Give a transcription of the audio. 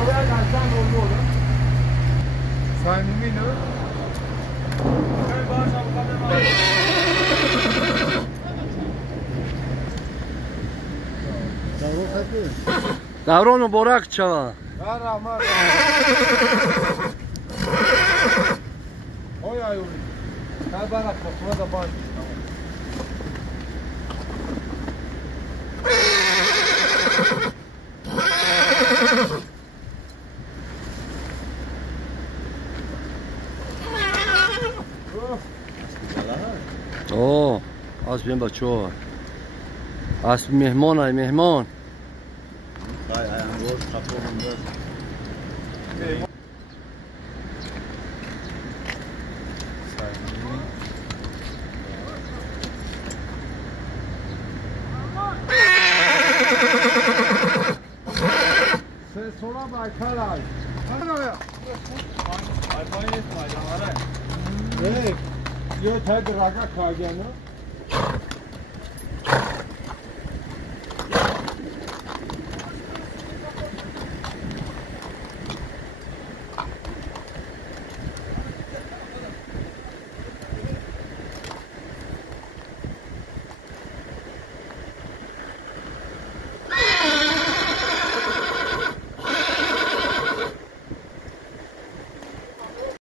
doveva lanciare un volo. Sai un minuto? Che cosa Davron muborak chava. Mara. Oy ayol. Kalbana kokuna da baş. اوه از بین بچه از مهمان های مهمان سه سولا باکالای. Hey, yo, tayt raga kagya na.